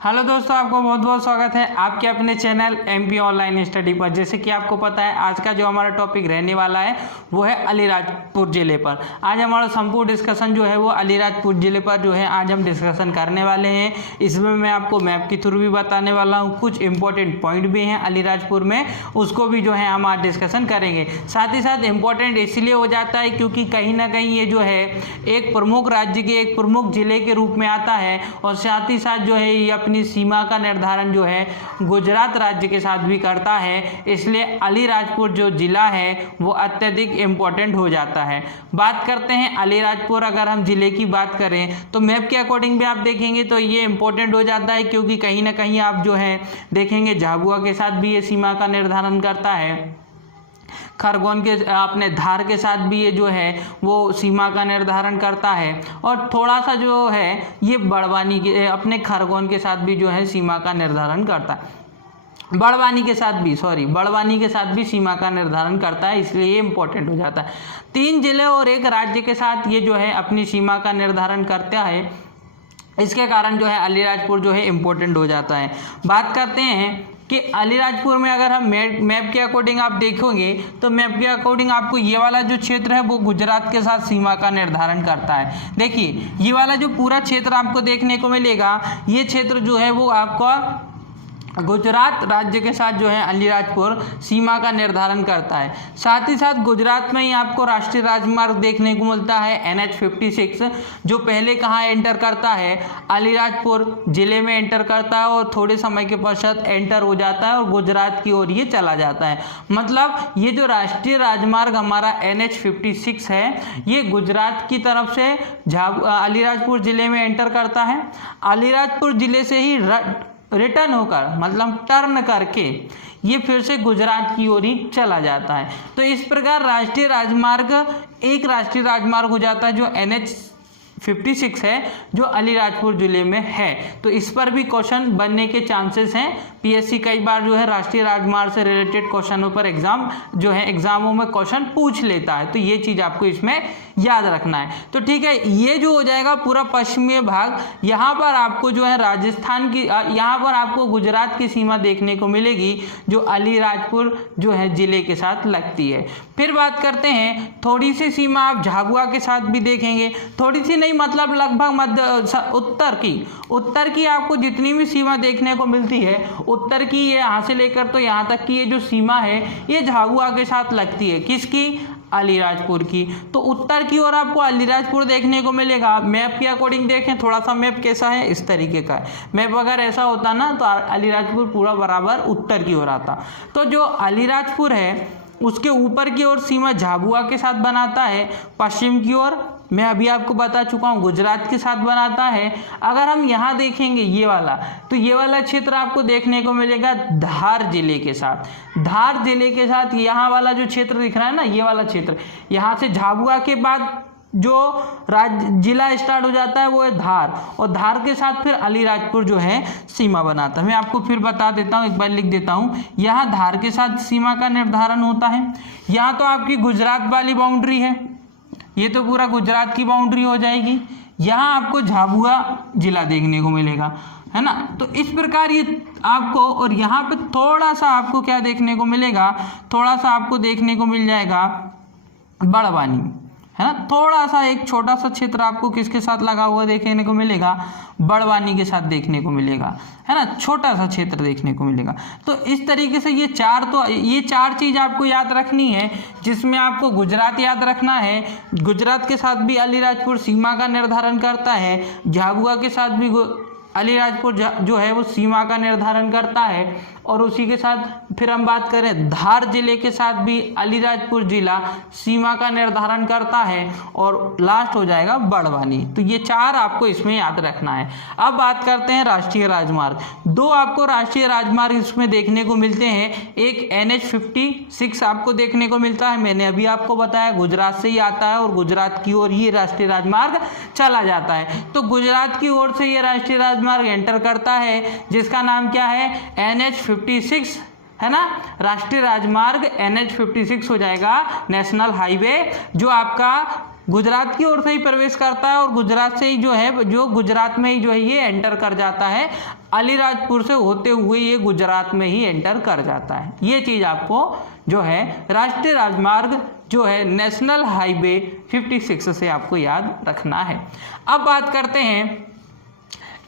Hello दोस्तों, आपको बहुत बहुत स्वागत है आपके अपने चैनल एमपी ऑनलाइन स्टडी पर। जैसे कि आपको पता है आज का जो हमारा टॉपिक रहने वाला है वो है अलीराजपुर ज़िले पर। आज हमारा संपूर्ण डिस्कशन जो है वो अलीराजपुर ज़िले पर जो है आज हम डिस्कशन करने वाले हैं। इसमें मैं आपको मैप के थ्रू भी बताने वाला हूँ, कुछ इंपॉर्टेंट पॉइंट भी हैं अलीराजपुर में, उसको भी जो है हम आज डिस्कशन करेंगे। साथ ही साथ इम्पोर्टेंट इसलिए हो जाता है क्योंकि कहीं ना कहीं ये जो है एक प्रमुख राज्य के एक प्रमुख जिले के रूप में आता है और साथ ही साथ जो है ये अपनी सीमा का निर्धारण जो है गुजरात राज्य के साथ भी करता है। इसलिए अलीराजपुर जो जिला है वो अत्यधिक इम्पोर्टेंट हो जाता है। बात करते हैं अलीराजपुर, अगर हम जिले की बात करें तो मैप के अकॉर्डिंग भी आप देखेंगे तो ये इम्पोर्टेंट हो जाता है क्योंकि कहीं ना कहीं आप जो है देखेंगे झाबुआ के साथ भी ये सीमा का निर्धारण करता है, खरगोन के अपने धार के साथ भी ये जो है वो सीमा का निर्धारण करता है और थोड़ा सा जो है ये बड़वानी के अपने खरगोन के साथ भी जो है सीमा का निर्धारण करता है। बड़वानी के साथ भी सीमा का निर्धारण करता है, इसलिए ये इंपॉर्टेंट हो जाता है। 3 जिले और एक राज्य के साथ ये जो है अपनी सीमा का निर्धारण करता है, इसके कारण जो है अलीराजपुर जो है इम्पोर्टेंट हो जाता है। बात करते हैं कि अलीराजपुर में अगर हम मैप के अकॉर्डिंग आप देखोगे तो मैप के अकॉर्डिंग आपको ये वाला जो क्षेत्र है वो गुजरात के साथ सीमा का निर्धारण करता है। देखिए ये वाला जो पूरा क्षेत्र आपको देखने को मिलेगा, ये क्षेत्र जो है वो आपका गुजरात राज्य के साथ जो है अलीराजपुर सीमा का निर्धारण करता है। साथ ही साथ गुजरात में ही आपको राष्ट्रीय राजमार्ग देखने को मिलता है NH 56, जो पहले कहाँ एंटर करता है, अलीराजपुर जिले में एंटर करता है और थोड़े समय के पश्चात एंटर हो जाता है और गुजरात की ओर ये चला जाता है। मतलब ये जो राष्ट्रीय राजमार्ग हमारा NH 56 है ये गुजरात की तरफ से अलीराजपुर जिले में एंटर करता है। अलीराजपुर जिले से ही रिटर्न होकर मतलब टर्न करके ये फिर से गुजरात की ओर ही चला जाता है। तो इस प्रकार राष्ट्रीय राजमार्ग एक राष्ट्रीय राजमार्ग हो जाता है जो NH 56 है जो अलीराजपुर जिले में है। तो इस पर भी क्वेश्चन बनने के चांसेस हैं। पीएससी कई बार जो है राष्ट्रीय राजमार्ग से रिलेटेड क्वेश्चनों पर एग्जामों में क्वेश्चन पूछ लेता है, तो ये चीज़ आपको इसमें याद रखना है। तो ठीक है, ये जो हो जाएगा पूरा पश्चिमी भाग, यहाँ पर आपको जो है राजस्थान की यहाँ पर आपको गुजरात की सीमा देखने को मिलेगी जो अलीराजपुर जो है जिले के साथ लगती है। फिर बात करते हैं थोड़ी सी सीमा आप झाबुआ के साथ भी देखेंगे, थोड़ी सी नहीं मतलब लगभग उत्तर की आपको जितनी भी सीमा देखने को मिलती है, उत्तर की ये यहाँ से लेकर तो यहाँ तक की ये जो सीमा है ये झाबुआ के साथ लगती है। किसकी? अलीराजपुर की। तो उत्तर की ओर आपको अलीराजपुर देखने को मिलेगा। मैप के अकॉर्डिंग देखें, थोड़ा सा मैप कैसा है, इस तरीके का है। मैप अगर ऐसा होता ना तो अलीराजपुर पूरा बराबर उत्तर की ओर आता। तो जो अलीराजपुर है उसके ऊपर की ओर सीमा झाबुआ के साथ बनाता है, पश्चिम की ओर मैं अभी आपको बता चुका हूँ गुजरात के साथ बनाता है। अगर हम यहाँ देखेंगे ये वाला, तो ये वाला क्षेत्र आपको देखने को मिलेगा धार जिले के साथ। धार जिले के साथ यहाँ वाला जो क्षेत्र दिख रहा है ना, ये वाला क्षेत्र, यहाँ से झाबुआ के बाद जो जिला स्टार्ट हो जाता है वो है धार, और धार के साथ फिर अलीराजपुर जो है सीमा बनाता है। मैं आपको फिर बता देता हूँ, एक बार लिख देता हूँ। यहाँ धार के साथ सीमा का निर्धारण होता है। यहाँ तो आपकी गुजरात वाली बाउंड्री है, ये तो पूरा गुजरात की बाउंड्री हो जाएगी। यहाँ आपको झाबुआ जिला देखने को मिलेगा, है ना। तो इस प्रकार ये आपको, और यहाँ पे थोड़ा सा आपको क्या देखने को मिलेगा, थोड़ा सा आपको देखने को मिल जाएगा बड़वानी, है ना। थोड़ा सा एक छोटा सा क्षेत्र आपको किसके साथ लगा हुआ देखने को मिलेगा, बड़वानी के साथ देखने को मिलेगा, है ना। छोटा सा क्षेत्र देखने को मिलेगा। तो इस तरीके से ये चार चीज़ आपको याद रखनी है, जिसमें आपको गुजरात याद रखना है। गुजरात के साथ भी अलीराजपुर सीमा का निर्धारण करता है, झाबुआ के साथ भी अलीराजपुर जो है वो सीमा का निर्धारण करता है, और उसी के साथ फिर हम बात करें धार जिले के साथ भी अलीराजपुर जिला सीमा का निर्धारण करता है, और लास्ट हो जाएगा बड़वानी। तो ये 4 आपको इसमें याद रखना है। अब बात करते हैं राष्ट्रीय राजमार्ग। 2 आपको राष्ट्रीय राजमार्ग इसमें देखने को मिलते हैं। एक NH 56 आपको देखने को मिलता है, मैंने अभी आपको बताया गुजरात से ही आता है और गुजरात की ओर ही राष्ट्रीय राजमार्ग चला जाता है। तो गुजरात की ओर से ये राष्ट्रीय राजमार्ग एंटर करता है, जिसका नाम क्या है, NH 56, है ना। राष्ट्रीय राजमार्ग NH 56 हो जाएगा नेशनल हाईवे, जो आपका गुजरात की ओर से ही प्रवेश करता है और गुजरात से ही जो गुजरात में ही जो है ये एंटर कर जाता है, अलीराजपुर से होते हुए ये गुजरात में ही एंटर कर जाता है। ये चीज़ आपको जो है राष्ट्रीय राजमार्ग जो है नेशनल हाईवे 56 से आपको याद रखना है। अब बात करते हैं,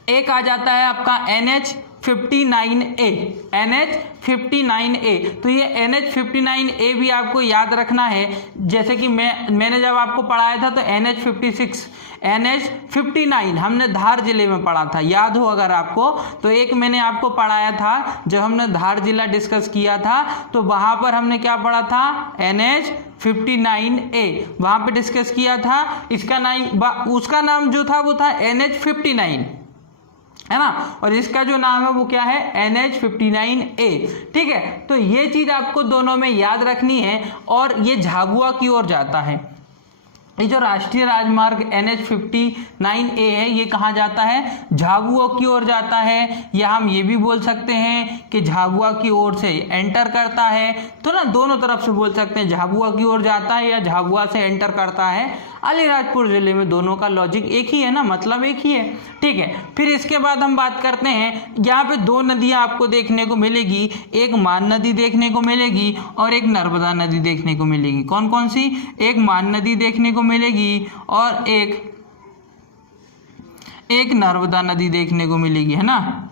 एक आ जाता है आपका NH59A, NH59A। तो ये NH59A भी आपको याद रखना है। जैसे कि मैंने जब आपको पढ़ाया था तो NH56, NH59 हमने धार जिले में पढ़ा था, याद हो अगर आपको तो। एक मैंने आपको पढ़ाया था जब हमने धार जिला डिस्कस किया था, तो वहाँ पर हमने क्या पढ़ा था, NH59A वहाँ पे डिस्कस किया था। उसका नाम जो था वो था NH59, है ना, और इसका जो नाम है वो क्या है, NH59A। ठीक है, तो ये चीज आपको दोनों में याद रखनी है। और ये झाबुआ की ओर जाता है। ये जो राष्ट्रीय राजमार्ग NH59A है ये कहाँ जाता है, झाबुआ की ओर जाता है, या हम ये भी बोल सकते हैं कि झाबुआ की ओर से एंटर करता है। तो ना दोनों तरफ से बोल सकते हैं, झाबुआ की ओर जाता है या झाबुआ से एंटर करता है। अलीराजपुर जिले में दोनों का लॉजिक एक ही है ना, मतलब एक ही है। ठीक है, फिर इसके बाद हम बात करते हैं, यहाँ पे दो नदियाँ आपको देखने को मिलेगी, एक मान नदी देखने को मिलेगी और एक नर्मदा नदी देखने को मिलेगी। कौन कौन सी, एक मान नदी देखने को मिलेगी और एक नर्मदा नदी देखने को मिलेगी, है ना।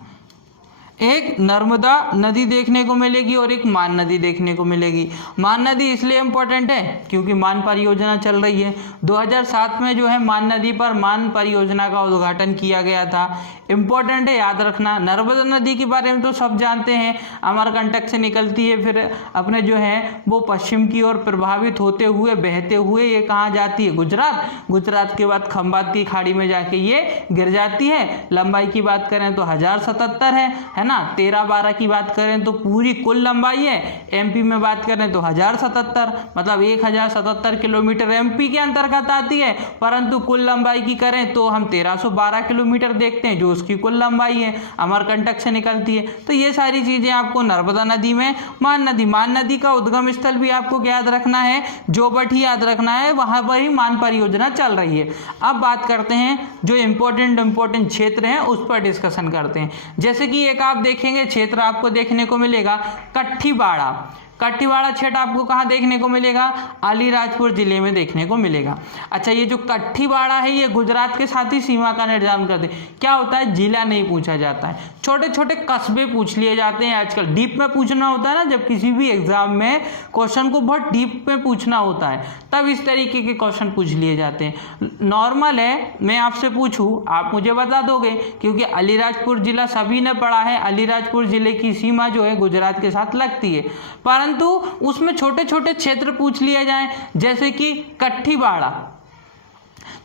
एक नर्मदा नदी देखने को मिलेगी और एक मान नदी देखने को मिलेगी। मान नदी इसलिए इम्पोर्टेंट है क्योंकि मान परियोजना चल रही है। 2007 में जो है मान नदी पर मान परियोजना का उद्घाटन किया गया था। इम्पोर्टेंट है, याद रखना। नर्मदा नदी के बारे में तो सब जानते हैं, अमरकंटक से निकलती है, फिर अपने जो है वो पश्चिम की ओर प्रभावित होते हुए बहते हुए ये कहाँ जाती है, गुजरात। गुजरात के बाद खंबात की खाड़ी में जाके ये गिर जाती है। लंबाई की बात करें तो 1077 है ना। 13-12 की बात करें तो पूरी कुल लंबाई है। एमपी में बात करें तो 1077, मतलब 1077 किलोमीटर एमपी के अंतर्गत आती है, परंतु कुल लंबाई की करें तो हम 1312 किलोमीटर देखते हैं जो उसकी कुल लंबाई है, अमरकंटक से निकलती है। तो ये सारी चीजें आपको नर्मदा नदी में। मान नदी का उद्गम स्थल भी आपको याद रखना है, जोबट ही याद रखना है, वहां पर ही मान परियोजना चल रही है। अब बात करते हैं जो इंपॉर्टेंट क्षेत्र हैं उस पर डिस्कशन करते हैं। जैसे कि एक आप देखेंगे क्षेत्र आपको देखने को मिलेगा कठीबाड़ा। कठीबाड़ा क्षेत्र आपको कहाँ देखने को मिलेगा, अलीराजपुर जिले में देखने को मिलेगा। अच्छा, ये जो कठीबाड़ा है ये गुजरात के साथ ही सीमा का निर्धारण करते हैं। क्या होता है, जिला नहीं पूछा जाता है, छोटे छोटे कस्बे पूछ लिए जाते हैं। आजकल डीप में पूछना होता है ना, जब किसी भी एग्जाम में क्वेश्चन को बहुत डीप में पूछना होता है तब इस तरीके के क्वेश्चन पूछ लिए जाते हैं। नॉर्मल है, मैं आपसे पूछूं आप मुझे बता दोगे, क्योंकि अलीराजपुर जिला सभी ने पढ़ा है। अलीराजपुर जिले की सीमा जो है गुजरात के साथ लगती है, परंतु उसमें छोटे छोटे क्षेत्र पूछ लिए जाएं, जैसे कि कठीबाड़ा।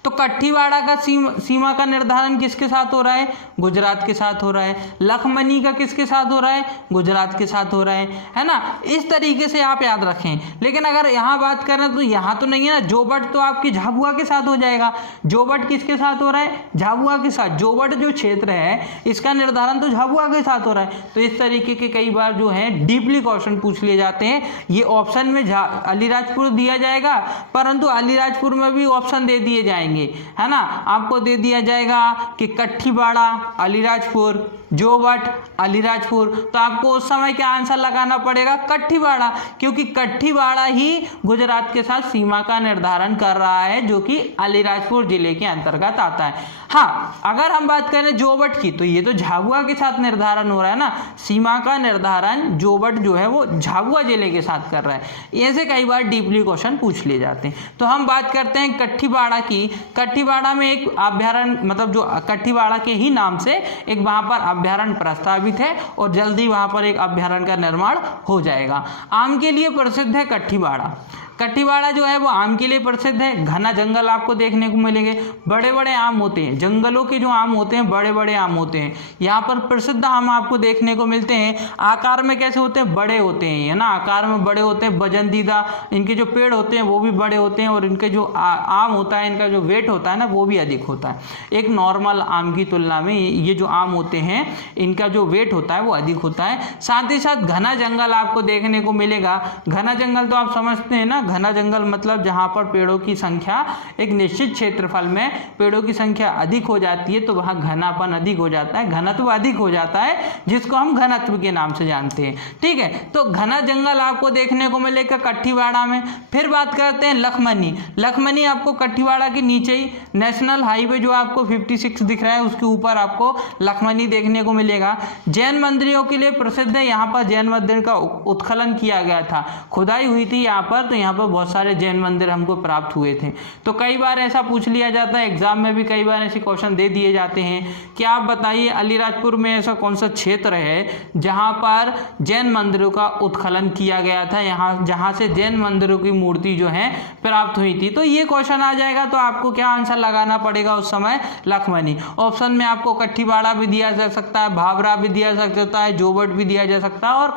तो कठीबाड़ा का सीमा का निर्धारण किसके साथ हो रहा है, गुजरात के साथ हो रहा है। लखमनी का किसके साथ हो रहा है, गुजरात के साथ हो रहा है ना। इस तरीके से आप याद रखें। लेकिन अगर यहाँ बात करें तो यहाँ तो नहीं है ना, जोबट तो आपकी झाबुआ के साथ हो जाएगा। जोबट किसके साथ हो रहा है, झाबुआ के साथ। जोबट जो क्षेत्र है इसका निर्धारण तो झाबुआ के साथ हो रहा है। तो इस तरीके के कई बार जो है डीपली क्वेश्चन पूछ लिए जाते हैं। ये ऑप्शन में अलीराजपुर दिया जाएगा, परंतु अलीराजपुर में भी ऑप्शन दे दिए जाएंगे, है ना। आपको दे दिया जाएगा कि कठीबाड़ा अलीराजपुर, जोबट अलीराजपुर। तो आपको उस समय क्या आंसर लगाना पड़ेगा, कठीबाड़ा, क्योंकि कठीबाड़ा ही गुजरात के साथ सीमा का निर्धारण कर रहा है, जो कि अलीराजपुर जिले के अंतर्गत आता है। हाँ, अगर हम बात करें जोबट की, तो ये तो झाबुआ के साथ निर्धारण हो रहा है ना। सीमा का निर्धारण जोबट जो है वो झाबुआ जिले के साथ कर रहा है। ऐसे कई बार डीपली क्वेश्चन पूछ लिए जाते हैं। तो हम बात करते हैं कठीबाड़ा की। कठीबाड़ा में एक अभ्यारण्य, मतलब जो कठीबाड़ा के ही नाम से एक वहां पर अभ्यारण्य प्रस्तावित है और जल्दी वहां पर एक अभ्यारण्य का निर्माण हो जाएगा। आम के लिए प्रसिद्ध है कठीबाड़ा। कठीबाड़ा जो है वो आम के लिए प्रसिद्ध है। घना जंगल आपको देखने को मिलेंगे, बड़े बड़े आम होते हैं, जंगलों के जो आम होते हैं बड़े बड़े आम होते हैं। यहाँ पर प्रसिद्ध आम आपको देखने को मिलते हैं। आकार में कैसे होते हैं, बड़े होते हैं, है ना, आकार में बड़े होते हैं। बजंदीदा इनके जो पेड़ होते हैं वो भी बड़े होते हैं, और इनके जो आम होता है इनका जो वेट होता है ना वो भी अधिक होता है। एक नॉर्मल आम की तुलना में ये जो आम होते हैं इनका जो वेट होता है वो अधिक होता है। साथ ही साथ घना जंगल आपको देखने को मिलेगा। घना जंगल तो आप समझते हैं ना, घना जंगल मतलब जहाँ पर पेड़ों की संख्या एक निश्चित क्षेत्रफल में पेड़ों की संख्या अधिक हो जाती है तो वहाँ घनापन अधिक हो जाता है, घनत्व अधिक हो जाता है, जिसको हम घनत्व के नाम से जानते हैं। ठीक है, तो घना जंगल आपको देखने को मिलेगा कठीवाड़ा में। फिर बात करते हैं लखमनी। लखमनी आपको कठीवाड़ा के नीचे ही नेशनल हाईवे जो आपको 56 दिख रहा है उसके ऊपर आपको लखमनी देखने को मिलेगा। जैन मंदिरों के लिए प्रसिद्ध है, यहाँ पर जैन मंदिर का उत्खनन किया गया था, खुदाई हुई थी यहाँ पर, तो यहाँ पर बहुत सारे जैन मंदिर हमको प्राप्त हुए थे। तो कई बार ऐसा पूछ लिया जाता है एग्जाम में भी, कई बार ऐसे क्वेश्चन दे दिए जाते हैं कि आप बताइए अलीराजपुर में ऐसा कौन सा क्षेत्र है जहाँ पर जैन मंदिरों का उत्खनन किया गया था, यहाँ जहाँ से जैन मंदिरों की मूर्ति जो है प्राप्त हुई थी। तो ये क्वेश्चन आ जाएगा तो आपको क्या आंसर लगाना पड़ेगा उस समय, लखमनी। ऑप्शन में आपको कठीवाड़ा भी दिया जा सकता है, भावरा भी दिया जा सकता है, जोबट भी दिया जा सकता है और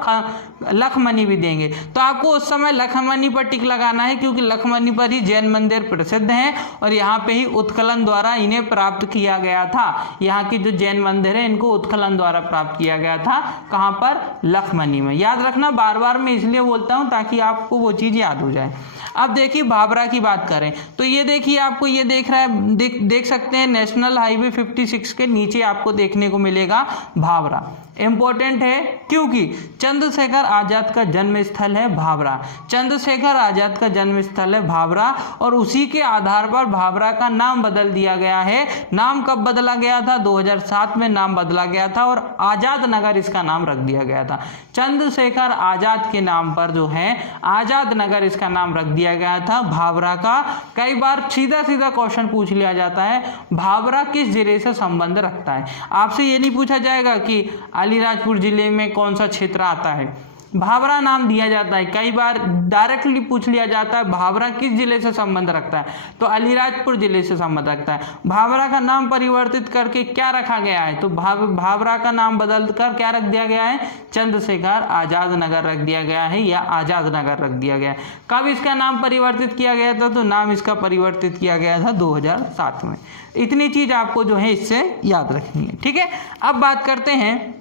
लखमनी भी देंगे। तो आपको उस समय लखमनी पर टिक लगाना है क्योंकि लखमनी पर ही जैन मंदिर प्रसिद्ध हैं और यहाँ पे ही उत्खनन द्वारा इन्हें प्राप्त किया गया था। यहाँ की जो जैन मंदिर है इनको उत्खनन द्वारा प्राप्त किया गया था, कहाँ पर, लखमनी में। याद रखना, बार बार मैं इसलिए बोलता हूँ ताकि आपको वो चीज़ याद हो जाए। अब देखिए भावरा की बात करें तो ये देखिए आपको ये देख रहा है, देख सकते हैं नेशनल हाईवे 56 के नीचे आपको देखने को मिलेगा भावरा। इंपॉर्टेंट है क्योंकि चंद्रशेखर आजाद का जन्म स्थल है भावरा। चंद्रशेखर आजाद का जन्म स्थल है भावरा और उसी के आधार पर भावरा का नाम बदल दिया गया है। नाम कब बदला गया था, 2007 में नाम बदला गया था और आजाद नगर इसका नाम रख दिया गया था। चंद्रशेखर आजाद के नाम पर जो है आजाद नगर इसका नाम रख दिया गया था भावरा का। कई बार सीधा सीधा क्वेश्चन पूछ लिया जाता है भावरा किस जिले से संबंध रखता है। आपसे ये नहीं पूछा जाएगा कि अलीराजपुर जिले में कौन सा क्षेत्र आता है, भावरा नाम दिया जाता है। कई बार डायरेक्टली पूछ लिया जाता है भावरा किस जिले से संबंध रखता है, तो अलीराजपुर जिले से संबंध रखता है। भावरा का नाम परिवर्तित करके क्या रखा गया है, तो भावरा का नाम बदल कर क्या रख दिया गया है, चंद्रशेखर आजाद नगर रख दिया गया है या आजाद नगर रख दिया गया है। कब इसका नाम परिवर्तित किया गया था, तो नाम इसका परिवर्तित किया गया था 2007 में। इतनी चीज आपको जो है इससे याद रखनी है। ठीक है, अब बात करते हैं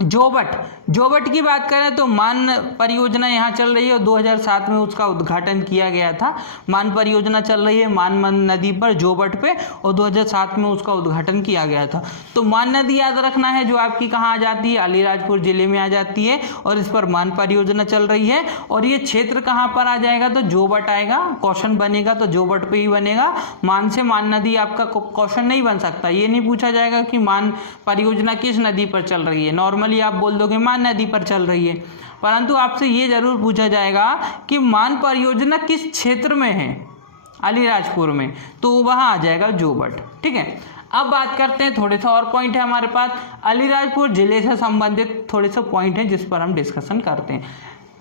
जोबट की बात करें तो मान परियोजना यहाँ चल रही है और 2007 में उसका उद्घाटन किया गया था। मान परियोजना चल रही है मान नदी पर जोबट पे और 2007 में उसका उद्घाटन किया गया था। तो मान नदी याद रखना है जो आपकी कहाँ आ जाती है, अलीराजपुर जिले में आ जाती है और इस पर मान परियोजना चल रही है। और ये क्षेत्र कहाँ पर आ जाएगा, तो जोबट आएगा। क्वेश्चन बनेगा तो जोबट पे ही बनेगा। मान से मान नदी आपका क्वेश्चन नहीं बन सकता। ये नहीं पूछा जाएगा कि मान परियोजना किस नदी पर चल रही है, नॉर्मली आप बोल दोगे मान नदी पर चल रही है, परंतु आपसे ये जरूर पूछा जाएगा कि मान परियोजना किस क्षेत्र में है, अलीराजपुर में, तो वहां आ जाएगा जोबट। ठीक है, अब बात करते हैं, थोड़े सा और पॉइंट है हमारे पास अलीराजपुर जिले से संबंधित थोड़े से पॉइंट है जिस पर हम डिस्कशन करते हैं।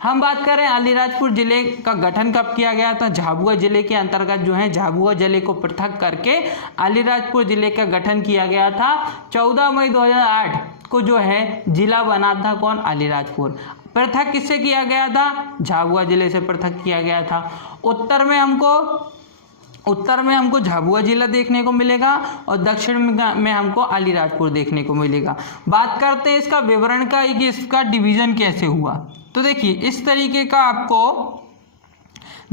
हम बात करें अलीराजपुर जिले का गठन कब किया गया था, झाबुआ जिले के अंतर्गत जो है झाबुआ जिले को पृथक करके अलीराजपुर जिले का गठन किया गया था। 14 मई 2008 को जो है जिला बना था कौन, अलीराजपुर। पृथक किससे किया गया था, झाबुआ जिले से पृथक किया गया था। उत्तर में हमको झाबुआ जिला देखने को मिलेगा और दक्षिण में हमको अलीराजपुर देखने को मिलेगा। बात करते हैं इसका विवरण का कि इसका डिवीजन कैसे हुआ। तो देखिए इस तरीके का आपको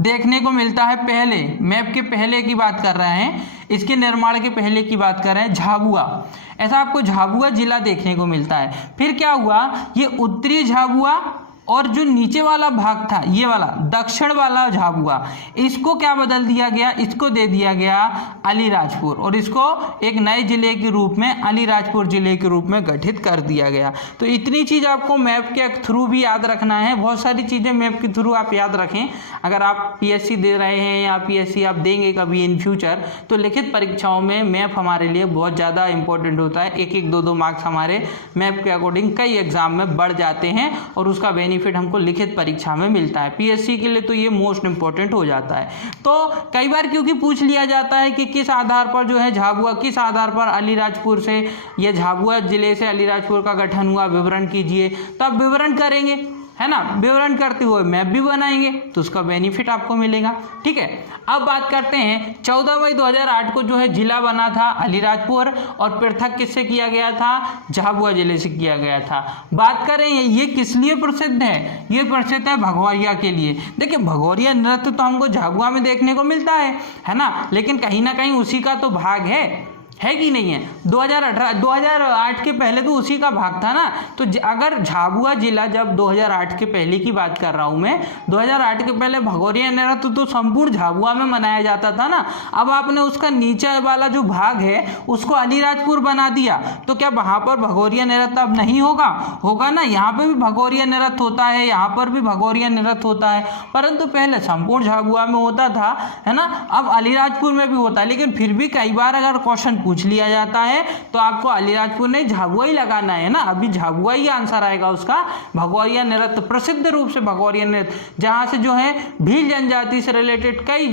देखने को मिलता है। पहले मैप के पहले की बात कर रहे हैं, इसके निर्माण के पहले की बात कर रहे हैं, झाबुआ, ऐसा आपको झाबुआ जिला देखने को मिलता है। फिर क्या हुआ, ये उत्तरी झाबुआ और जो नीचे वाला भाग था ये वाला दक्षिण वाला झाबुआ, इसको क्या बदल दिया गया, इसको दे दिया गया अलीराजपुर और इसको एक नए जिले के रूप में अलीराजपुर जिले के रूप में गठित कर दिया गया। तो इतनी चीज़ आपको मैप के थ्रू भी याद रखना है। बहुत सारी चीज़ें मैप के थ्रू आप याद रखें। अगर आप पीएससी दे रहे हैं या पीएससी आप देंगे कभी इन फ्यूचर, तो लिखित परीक्षाओं में मैप हमारे लिए बहुत ज़्यादा इंपॉर्टेंट होता है। 1-1, 2-2 मार्क्स हमारे मैप के अकॉर्डिंग कई एग्जाम में बढ़ जाते हैं और उसका बेनिफिट हमको लिखित परीक्षा में मिलता है। पीएससी के लिए तो ये मोस्ट इंपॉर्टेंट हो जाता है। तो कई बार क्योंकि पूछ लिया जाता है कि किस आधार पर जो है झाबुआ, किस आधार पर अलीराजपुर से या झाबुआ जिले से अलीराजपुर का गठन हुआ, विवरण कीजिए, तो आप विवरण करेंगे, है ना, विवरण करते हुए मैप भी बनाएंगे तो उसका बेनिफिट आपको मिलेगा। ठीक है, अब बात करते हैं 14 मई 2008 को जो है जिला बना था अलीराजपुर और पृथक किससे किया गया था, झाबुआ जिले से किया गया था। बात करें ये किस लिए प्रसिद्ध है, ये प्रसिद्ध है भगौरिया के लिए। देखिए भगौरिया नृत्य तो हमको झाबुआ में देखने को मिलता है ना, लेकिन कहीं ना कहीं उसी का तो भाग है कि नहीं है। 2008 के पहले तो उसी का भाग था ना। तो अगर झाबुआ जिला, जब 2008 के पहले की बात कर रहा हूं मैं, 2008 के पहले भगौरिया नृत्य तो संपूर्ण झाबुआ में मनाया जाता था ना। अब आपने उसका नीचे वाला जो भाग है उसको अलीराजपुर बना दिया, तो क्या वहां पर भगौरिया नृत्य अब नहीं होगा ना। यहाँ पे भी भगौरिया नृत्य होता है, यहाँ पर भी भगौरिया नृत्य होता है, परंतु पहले संपूर्ण झाबुआ में होता था, है ना। अब अलीराजपुर में भी होता है, लेकिन फिर भी कई बार अगर क्वेश्चन पूछ लिया जाता है तो आपको अलीराजपुर नहीं झाबुआ ही लगाना है ना। अभी झाबुआ ही आंसर आएगा उसका। भगौरिया नृत्य प्रसिद्ध रूप से भगौरिया नृत्य, जहां से जो है भील जनजाति से रिलेटेड कई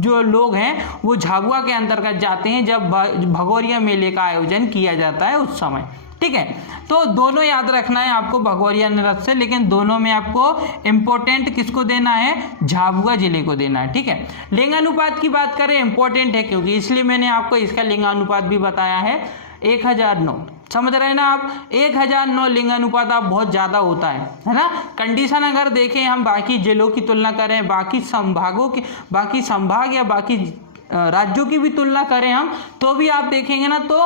जो लोग हैं वो झाबुआ के अंतर्गत जाते हैं जब भगौरिया मेले का आयोजन किया जाता है उस समय। ठीक है, तो दोनों याद रखना है आपको भगौरिया नृत्य से, लेकिन दोनों में आपको इंपॉर्टेंट किसको देना है, झाबुआ जिले को देना है। ठीक है, लिंगानुपात की बात करें इंपॉर्टेंट है, क्योंकि इसलिए मैंने आपको इसका लिंगानुपात भी बताया है 1009। समझ रहे हैं ना आप, 1009 लिंगानुपात आप बहुत ज्यादा होता है ना। कंडीशन अगर देखें हम बाकी जिलों की तुलना करें, बाकी संभागों की, बाकी संभाग या बाकी राज्यों की भी तुलना करें हम, तो भी आप देखेंगे ना तो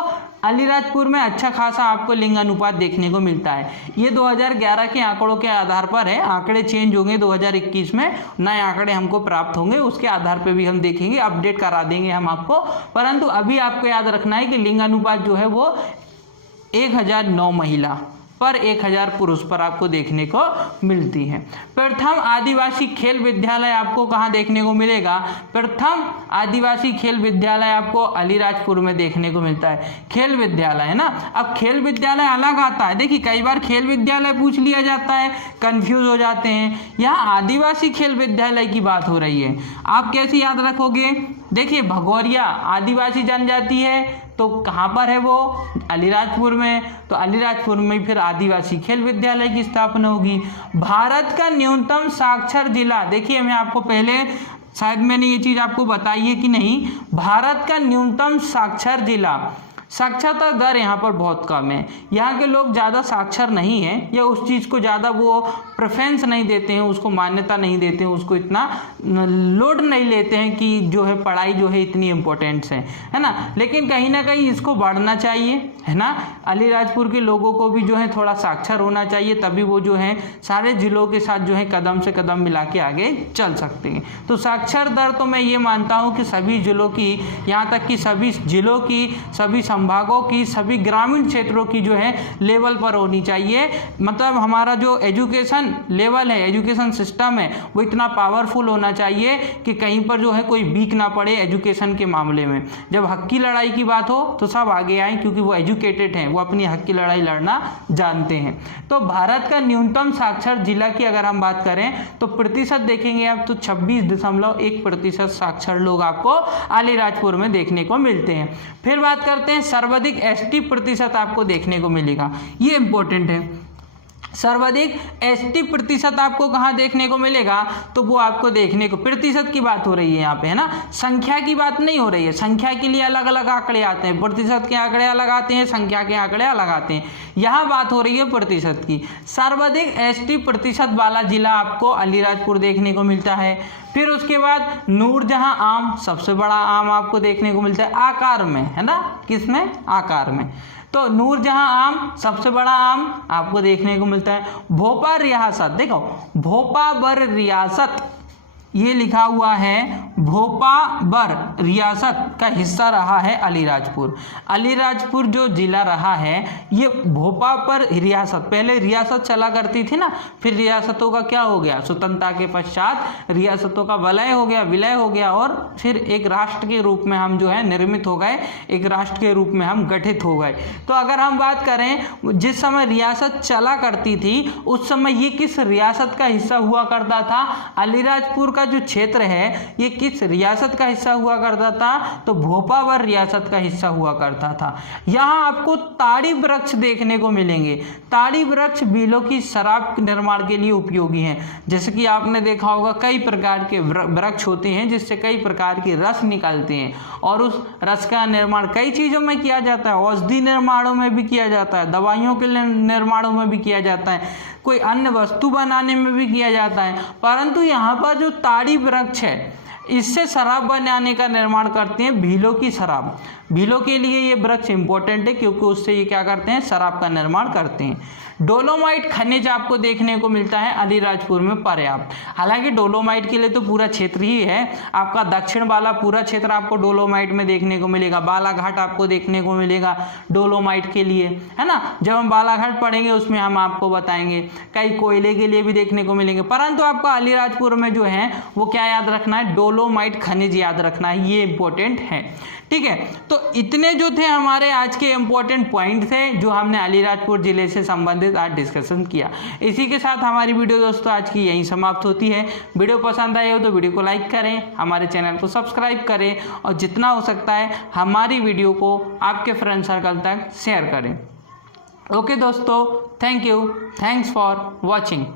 अलीराजपुर में अच्छा खासा आपको लिंगानुपात देखने को मिलता है। ये 2011 के आंकड़ों के आधार पर है, आंकड़े चेंज होंगे 2021 में, नए आंकड़े हमको प्राप्त होंगे, उसके आधार पर भी हम देखेंगे, अपडेट करा देंगे हम आपको। परंतु अभी आपको याद रखना है कि लिंगानुपात जो है वो 1009 महिला पर 1000 पुरुष पर आपको देखने को मिलती है। प्रथम आदिवासी खेल विद्यालय आपको कहाँ देखने को मिलेगा, प्रथम आदिवासी खेल विद्यालय आपको अलीराजपुर में देखने को मिलता है। खेल विद्यालय है ना। अब खेल विद्यालय अलग आता है, देखिए कई बार खेल विद्यालय पूछ लिया जाता है, कंफ्यूज हो जाते हैं। यहाँ आदिवासी खेल विद्यालय की बात हो रही है, आप कैसे याद रखोगे। देखिए भगौरिया आदिवासी जनजाति है तो कहाँ पर है वो, अलीराजपुर में, तो अलीराजपुर में फिर आदिवासी खेल विद्यालय की स्थापना होगी। भारत का न्यूनतम साक्षर जिला, देखिए मैं आपको पहले शायद मैंने ये चीज आपको बताई है कि नहीं, भारत का न्यूनतम साक्षर जिला, साक्षरता दर यहाँ पर बहुत कम है, यहाँ के लोग ज़्यादा साक्षर नहीं हैं या उस चीज़ को ज़्यादा वो प्रेफरेंस नहीं देते हैं, उसको मान्यता नहीं देते हैं, उसको इतना लोड नहीं लेते हैं कि जो है पढ़ाई जो है इतनी इम्पोर्टेंट्स है ना। लेकिन कहीं ना कहीं इसको बढ़ना चाहिए, है ना। अलीराजपुर के लोगों को भी जो है थोड़ा साक्षर होना चाहिए, तभी वो जो है सारे जिलों के साथ जो है कदम से कदम मिला के आगे चल सकते हैं। तो साक्षर दर तो मैं ये मानता हूँ कि सभी जिलों की, यहाँ तक कि सभी जिलों की, सभी संभागों की, सभी ग्रामीण क्षेत्रों की जो है लेवल पर होनी चाहिए। मतलब हमारा जो एजुकेशन लेवल है, एजुकेशन सिस्टम है, वो इतना पावरफुल होना चाहिए कि कहीं पर जो है कोई वीक ना पड़े एजुकेशन के मामले में। जब हक की लड़ाई की बात हो तो सब आगे आए, क्योंकि वो एजुकेटेड हैं, वो अपनी हक की लड़ाई लड़ना जानते हैं। तो भारत का न्यूनतम साक्षर जिला की अगर हम बात करें तो प्रतिशत देखेंगे आप तो 26.1% साक्षर लोग आपको अलीराजपुर में देखने को मिलते हैं। फिर बात करते हैं सर्वाधिक एसटी प्रतिशत आपको देखने को मिलेगा, ये इंपॉर्टेंट है। सर्वाधिक एसटी प्रतिशत आपको कहाँ देखने को मिलेगा, तो वो आपको देखने को, प्रतिशत की बात हो रही है यहाँ पे, है ना, संख्या की बात नहीं हो रही है। संख्या के लिए अलग अलग आंकड़े आते हैं, प्रतिशत के आंकड़े अलग आते हैं, संख्या के आंकड़े अलग आते हैं। यहाँ बात हो रही है प्रतिशत की। सर्वाधिक एसटी प्रतिशत वाला जिला आपको अलीराजपुर देखने को मिलता है। फिर उसके बाद नूरजहां आम, सबसे बड़ा आम आपको देखने को मिलता है आकार में, है ना, किसमें, आकार में। तो नूरजहां आम सबसे बड़ा आम आपको देखने को मिलता है। भोपा रियासत, देखो भोपा बर रियासत ये लिखा हुआ है, भोपा बर रियासत का हिस्सा रहा है अलीराजपुर। अलीराजपुर जो जिला रहा है ये भोपा पर रियासत, पहले रियासत चला करती थी ना, फिर रियासतों का क्या हो गया, स्वतंत्रता के पश्चात रियासतों का विलय हो गया और फिर एक राष्ट्र के रूप में हम जो है निर्मित हो गए, एक राष्ट्र के रूप में हम गठित हो गए। तो अगर हम बात करें जिस समय रियासत चला करती थी उस समय ये किस रियासत का हिस्सा हुआ करता था, अलीराजपुर का जो क्षेत्र है ये किस रियासत का हिस्सा हुआ करता था, तो भोपावर रियासत का हिस्सा हुआ करता था। यहाँ आपको ताड़ी वृक्ष देखने को मिलेंगे। ताड़ी वृक्ष बीलों की शराब निर्माण के लिए उपयोगी हैं। जैसे कि आपने देखा होगा कई प्रकार के वृक्ष होते हैं जिससे कई प्रकार के रस निकलते हैं और उस रस का निर्माण कई चीज़ों में किया जाता है। औषधि निर्माणों में भी किया जाता है, दवाइयों के निर्माणों में भी किया जाता है, कोई अन्य वस्तु बनाने में भी किया जाता है। परंतु यहाँ पर जो ताड़ी वृक्ष है इससे शराब बनाने का निर्माण करते हैं, भीलों की शराब। भीलों के लिए ये वृक्ष इंपॉर्टेंट है क्योंकि उससे ये क्या करते हैं, शराब का निर्माण करते हैं। डोलोमाइट खनिज आपको देखने को मिलता है अलीराजपुर में पर्याप्त। हालांकि डोलोमाइट के लिए तो पूरा क्षेत्र ही है, आपका दक्षिण वाला पूरा क्षेत्र आपको डोलोमाइट में देखने को मिलेगा। बालाघाट आपको देखने को मिलेगा डोलोमाइट के लिए, है ना। जब हम बालाघाट पढ़ेंगे उसमें हम आपको बताएंगे। कई कोयले के लिए भी देखने को मिलेंगे, परंतु आपका अलीराजपुर में जो है वो क्या याद रखना है, डोलोमाइट खनिज याद रखना है, ये इंपॉर्टेंट है। ठीक है, तो इतने जो थे हमारे आज के इंपॉर्टेंट पॉइंट थे जो हमने अलीराजपुर जिले से संबंधित आज डिस्कशन किया। इसी के साथ हमारी वीडियो दोस्तों आज की यहीं समाप्त होती है। वीडियो पसंद आई हो तो वीडियो को लाइक करें, हमारे चैनल को सब्सक्राइब करें और जितना हो सकता है हमारी वीडियो को आपके फ्रेंड सर्कल तक शेयर करें। ओके दोस्तों, thank you, thanks for watching.